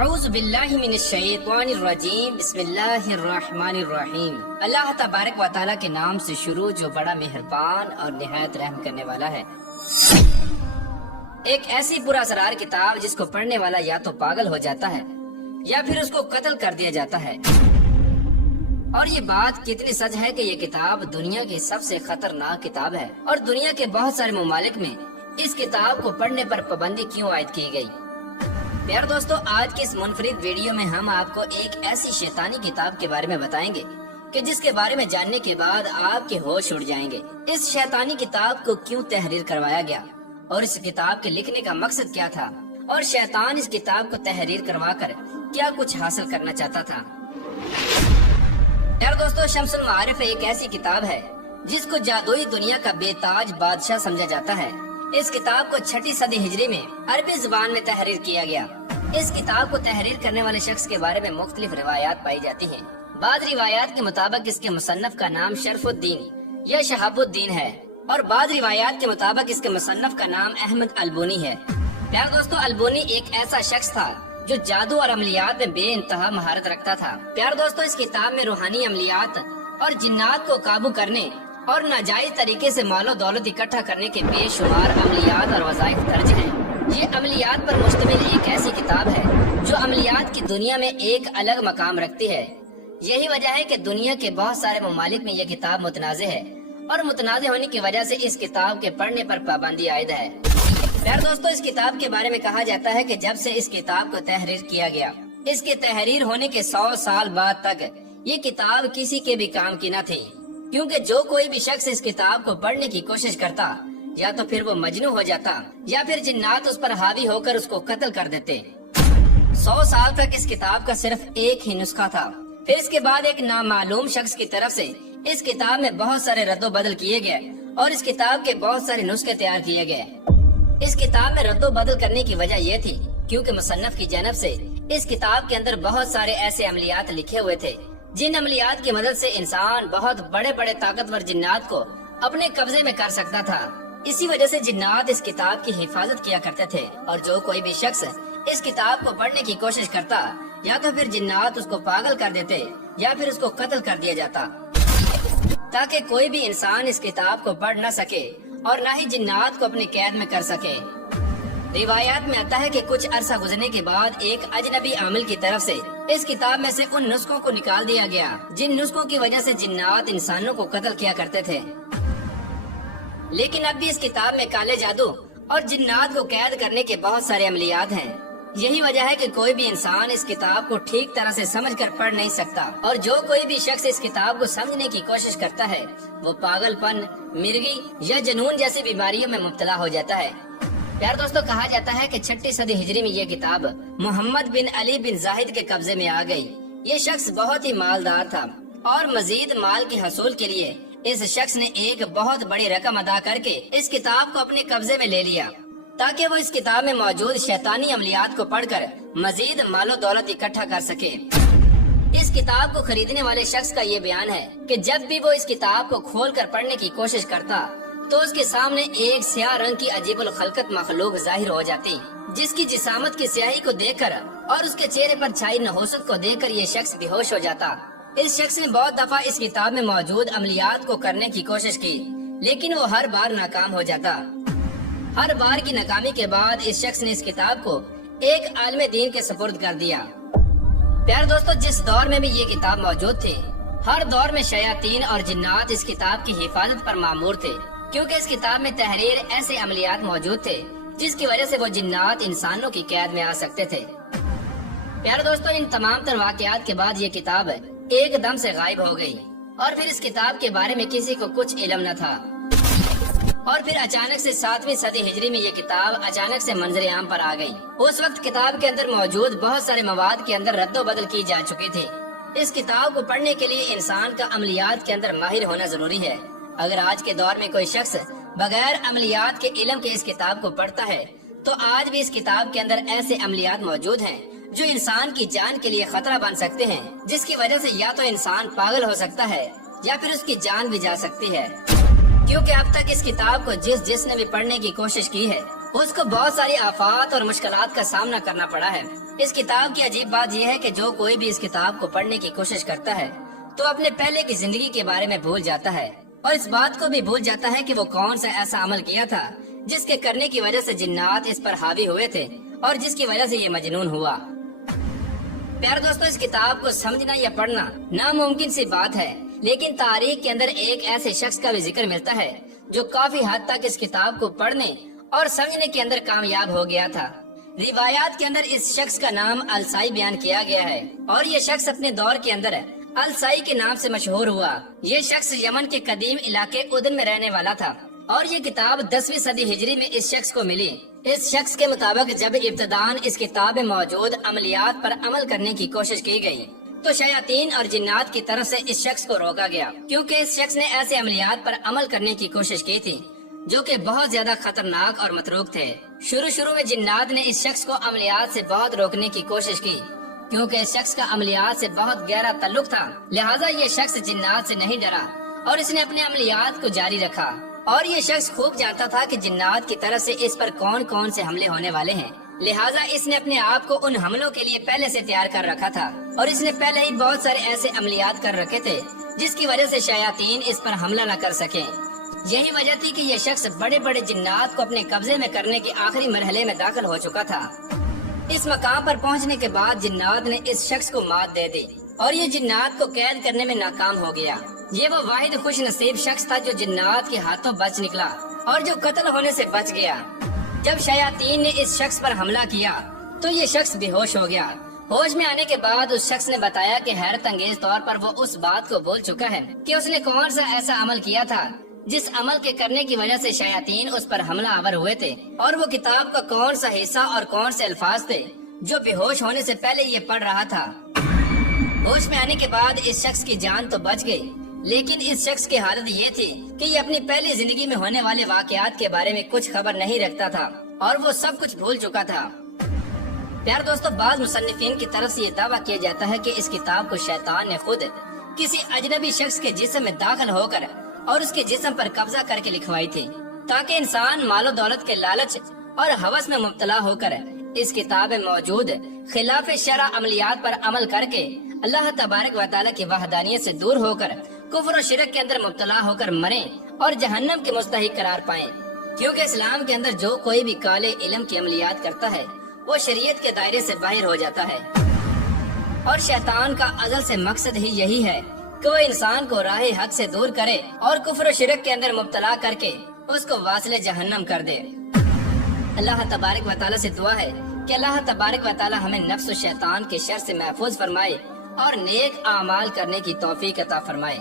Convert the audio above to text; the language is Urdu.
اعوذ باللہ من الشیطان الرجیم بسم اللہ الرحمن الرحیم۔ اللہ تبارک و تعالیٰ کے نام سے شروع جو بڑا مہربان اور نہایت رحم کرنے والا ہے۔ ایک ایسی برا اسرار کتاب جس کو پڑھنے والا یا تو پاگل ہو جاتا ہے یا پھر اس کو قتل کر دیا جاتا ہے۔ اور یہ بات کتنی سچ ہے کہ یہ کتاب دنیا کی سب سے خطرناک کتاب ہے، اور دنیا کے بہت سارے ممالک میں اس کتاب کو پڑھنے پر پابندی کیوں عائد کی گئی۔ پیار دوستو، آج کی اس منفرد ویڈیو میں ہم آپ کو ایک ایسی شیطانی کتاب کے بارے میں بتائیں گے کہ جس کے بارے میں جاننے کے بعد آپ کے ہوش اڑ جائیں گے۔ اس شیطانی کتاب کو کیوں تحریر کروایا گیا اور اس کتاب کے لکھنے کا مقصد کیا تھا، اور شیطان اس کتاب کو تحریر کروا کر کیا کچھ حاصل کرنا چاہتا تھا۔ پیار دوستو، شمس المعارف ایک ایسی کتاب ہے جس کو جادوئی دنیا کا بے تاج بادشاہ سمجھا جاتا ہے۔ اس کتاب کو 6 صدی ہجری میں عربی زبان میں تحریر کیا گیا۔ اس کتاب کو تحریر کرنے والے شخص کے بارے میں مختلف روایات پائی جاتی ہیں۔ بعض روایات کے مطابق اس کے مصنف کا نام شرف الدین یا شہاب الدین ہے، اور بعض روایات کے مطابق اس کے مصنف کا نام احمد البونی ہے۔ پیار دوستو، البونی ایک ایسا شخص تھا جو جادو اور عملیات میں بے انتہا مہارت رکھتا تھا۔ پیار دوستو، اس کتاب میں روحانی عملیات اور جنات کو قابو کرنے اور ناجائز طریقے سے مال و دولت اکٹھا کرنے کے بے شمار عملیات اور وظائف درج ہیں۔ یہ عملیات پر مشتمل ایک ایسی کتاب ہے جو عملیات کی دنیا میں ایک الگ مقام رکھتی ہے۔ یہی وجہ ہے کہ دنیا کے بہت سارے ممالک میں یہ کتاب متنازع ہے، اور متنازع ہونے کی وجہ سے اس کتاب کے پڑھنے پر پابندی عائد ہے۔ پیار دوستو، اس کتاب کے بارے میں کہا جاتا ہے کہ جب سے اس کتاب کو تحریر کیا گیا، اس کے تحریر ہونے کے 100 سال بعد تک یہ کتاب کسی کے بھی کام کی نہ تھی، کیونکہ جو کوئی بھی شخص اس کتاب کو پڑھنے کی کوشش کرتا یا تو پھر وہ مجنون ہو جاتا یا پھر جنات اس پر حاوی ہو کر اس کو قتل کر دیتے۔ 100 سال تک اس کتاب کا صرف ایک ہی نسخہ تھا۔ پھر اس کے بعد ایک نامعلوم شخص کی طرف سے اس کتاب میں بہت سارے رد و بدل کیے گئے، اور اس کتاب کے بہت سارے نسخے تیار کیے گئے۔ اس کتاب میں رد و بدل کرنے کی وجہ یہ تھی کیونکہ مصنف کی جانب سے اس کتاب کے اندر بہت سارے ایسے عملیات لکھے ہوئے تھے جن عملیات کی مدد سے انسان بہت بڑے بڑے طاقتور جنات کو اپنے قبضے میں کر سکتا تھا۔ اسی وجہ سے جنات اس کتاب کی حفاظت کیا کرتے تھے، اور جو کوئی بھی شخص اس کتاب کو پڑھنے کی کوشش کرتا یا تو پھر جنات اس کو پاگل کر دیتے یا پھر اس کو قتل کر دیا جاتا، تاکہ کوئی بھی انسان اس کتاب کو پڑھ نہ سکے اور نہ ہی جنات کو اپنی قید میں کر سکے۔ روایات میں آتا ہے کہ کچھ عرصہ گزرنے کے بعد ایک اجنبی عامل کی طرف سے اس کتاب میں سے ان نسخوں کو نکال دیا گیا جن نسخوں کی وجہ سے جنات انسانوں کو قتل کیا کرتے تھے۔ لیکن اب بھی اس کتاب میں کالے جادو اور جنات کو قید کرنے کے بہت سارے عملیات ہیں۔ یہی وجہ ہے کہ کوئی بھی انسان اس کتاب کو ٹھیک طرح سے سمجھ کر پڑھ نہیں سکتا، اور جو کوئی بھی شخص اس کتاب کو سمجھنے کی کوشش کرتا ہے وہ پاگل پن، مرگی یا جنون جیسی بیماریوں میں مبتلا ہو جاتا ہے۔ پیار دوستو، کہا جاتا ہے کہ 6 صدی ہجری میں یہ کتاب محمد بن علی بن زاہد کے قبضے میں آ گئی۔ یہ شخص بہت ہی مالدار تھا، اور مزید مال کے حصول کے لیے اس شخص نے ایک بہت بڑی رقم ادا کر کے اس کتاب کو اپنے قبضے میں لے لیا، تاکہ وہ اس کتاب میں موجود شیطانی عملیات کو پڑھ کر مزید مال و دولت اکٹھا کر سکے۔ اس کتاب کو خریدنے والے شخص کا یہ بیان ہے کہ جب بھی وہ اس کتاب کو کھول کر پڑھنے کی کوشش کرتا تو اس کے سامنے ایک سیاہ رنگ کی عجیب الخلقت مخلوق ظاہر ہو جاتی، جس کی جسامت کی سیاہی کو دیکھ کر اور اس کے چہرے پر چھائی نحوست کو دیکھ کر یہ شخص بے ہوش ہو جاتا۔ اس شخص نے بہت دفعہ اس کتاب میں موجود عملیات کو کرنے کی کوشش کی، لیکن وہ ہر بار ناکام ہو جاتا۔ ہر بار کی ناکامی کے بعد اس شخص نے اس کتاب کو ایک عالم دین کے سپرد کر دیا۔ پیار دوستو، جس دور میں بھی یہ کتاب موجود تھی، ہر دور میں شیاطین اور جنات اس کتاب کی حفاظت پر مامور تھے، کیونکہ اس کتاب میں تحریر ایسے عملیات موجود تھے جس کی وجہ سے وہ جنات انسانوں کی قید میں آ سکتے تھے۔ پیار دوستو، ان تمام تر واقعات کے بعد یہ کتاب ایک دم سے غائب ہو گئی، اور پھر اس کتاب کے بارے میں کسی کو کچھ علم نہ تھا۔ اور پھر اچانک سے 7ویں صدی ہجری میں یہ کتاب اچانک سے منظر عام پر آ گئی۔ اس وقت کتاب کے اندر موجود بہت سارے مواد کے اندر رد و بدل کی جا چکی تھی۔ اس کتاب کو پڑھنے کے لیے انسان کا عملیات کے اندر ماہر ہونا ضروری ہے۔ اگر آج کے دور میں کوئی شخص بغیر عملیات کے علم کے اس کتاب کو پڑھتا ہے تو آج بھی اس کتاب کے اندر ایسے عملیات موجود ہیں جو انسان کی جان کے لیے خطرہ بن سکتے ہیں، جس کی وجہ سے یا تو انسان پاگل ہو سکتا ہے یا پھر اس کی جان بھی جا سکتی ہے، کیونکہ اب تک اس کتاب کو جس نے بھی پڑھنے کی کوشش کی ہے اس کو بہت ساری آفات اور مشکلات کا سامنا کرنا پڑا ہے۔ اس کتاب کی عجیب بات یہ ہے کہ جو کوئی بھی اس کتاب کو پڑھنے کی کوشش کرتا ہے تو اپنے پہلے کی زندگی کے بارے میں بھول جاتا ہے، اور اس بات کو بھی بھول جاتا ہے کہ وہ کون سا ایسا عمل کیا تھا جس کے کرنے کی وجہ سے جنات اس پر حاوی ہوئے تھے اور جس کی وجہ سے یہ مجنون ہوا۔ پیارے دوستو، اس کتاب کو سمجھنا یا پڑھنا ناممکن سی بات ہے، لیکن تاریخ کے اندر ایک ایسے شخص کا بھی ذکر ملتا ہے جو کافی حد تک اس کتاب کو پڑھنے اور سمجھنے کے اندر کامیاب ہو گیا تھا۔ روایات کے اندر اس شخص کا نام السائی بیان کیا گیا ہے، اور یہ شخص اپنے دور کے اندر السائی کے نام سے مشہور ہوا۔ یہ شخص یمن کے قدیم علاقے ادن میں رہنے والا تھا، اور یہ کتاب 10ویں صدی ہجری میں اس شخص کو ملی۔ اس شخص کے مطابق جب ابتداءً اس کتاب میں موجود عملیات پر عمل کرنے کی کوشش کی گئی تو شیاطین اور جنات کی طرف سے اس شخص کو روکا گیا، کیونکہ اس شخص نے ایسے عملیات پر عمل کرنے کی کوشش کی تھی جو کہ بہت زیادہ خطرناک اور متروک تھے۔ شروع میں جنات نے اس شخص کو عملیات سے بہت روکنے کی کوشش کی، کیونکہ اس شخص کا عملیات سے بہت گہرا تعلق تھا، لہٰذا یہ شخص جنات سے نہیں ڈرا اور اس نے اپنے عملیات کو جاری رکھا۔ اور یہ شخص خوب جانتا تھا کہ جنات کی طرف سے اس پر کون کون سے حملے ہونے والے ہیں، لہٰذا اس نے اپنے آپ کو ان حملوں کے لیے پہلے سے تیار کر رکھا تھا، اور اس نے پہلے ہی بہت سارے ایسے عملیات کر رکھے تھے جس کی وجہ سے شیاطین اس پر حملہ نہ کر سکیں۔ یہی وجہ تھی کہ یہ شخص بڑے بڑے جنات کو اپنے قبضے میں کرنے کے آخری مرحلے میں داخل ہو چکا تھا۔ اس مقام پر پہنچنے کے بعد جنات نے اس شخص کو مات دے دی اور یہ جنات کو قید کرنے میں ناکام ہو گیا۔ یہ وہ واحد خوش نصیب شخص تھا جو جنات کے ہاتھوں بچ نکلا اور جو قتل ہونے سے بچ گیا۔ جب شیاطین نے اس شخص پر حملہ کیا تو یہ شخص بے ہوش ہو گیا۔ ہوش میں آنے کے بعد اس شخص نے بتایا کہ حیرت انگیز طور پر وہ اس بات کو بھول چکا ہے کہ اس نے کون سا ایسا عمل کیا تھا جس عمل کے کرنے کی وجہ سے شیاطین اس پر حملہ آور ہوئے تھے، اور وہ کتاب کا کون سا حصہ اور کون سے الفاظ تھے جو بے ہوش ہونے سے پہلے یہ پڑھ رہا تھا۔ ہوش میں آنے کے بعد اس شخص کی جان تو بچ گئی، لیکن اس شخص کی حالت یہ تھی کہ یہ اپنی پہلی زندگی میں ہونے والے واقعات کے بارے میں کچھ خبر نہیں رکھتا تھا اور وہ سب کچھ بھول چکا تھا۔ پیارے دوستو، بعض مصنفین کی طرف سے یہ دعویٰ کیا جاتا ہے کہ اس کتاب کو شیطان نے خود کسی اجنبی شخص کے جسم میں داخل ہو کر اور اس کے جسم پر قبضہ کر کے لکھوائی تھی، تاکہ انسان مال و دولت کے لالچ اور ہوس میں مبتلا ہو کر اس کتاب میں موجود خلاف شرع عملیات پر عمل کر کے اللہ تبارک و تعالیٰ کی وحدانیت سے دور ہو کر کفر و شرک کے اندر مبتلا ہو کر مریں اور جہنم کے مستحق قرار پائیں۔ کیونکہ اسلام کے اندر جو کوئی بھی کالے علم کی عملیات کرتا ہے وہ شریعت کے دائرے سے باہر ہو جاتا ہے، اور شیطان کا ازل سے مقصد ہی یہی ہے کہ وہ انسان کو راہ حق سے دور کرے اور کفر و شرک کے اندر مبتلا کر کے اس کو واصل جہنم کر دے۔ اللہ تبارک و تعالیٰ سے دعا ہے کہ اللہ تبارک و تعالیٰ ہمیں نفس و شیطان کے شر سے محفوظ فرمائے اور نیک اعمال کرنے کی توفیق عطا فرمائے۔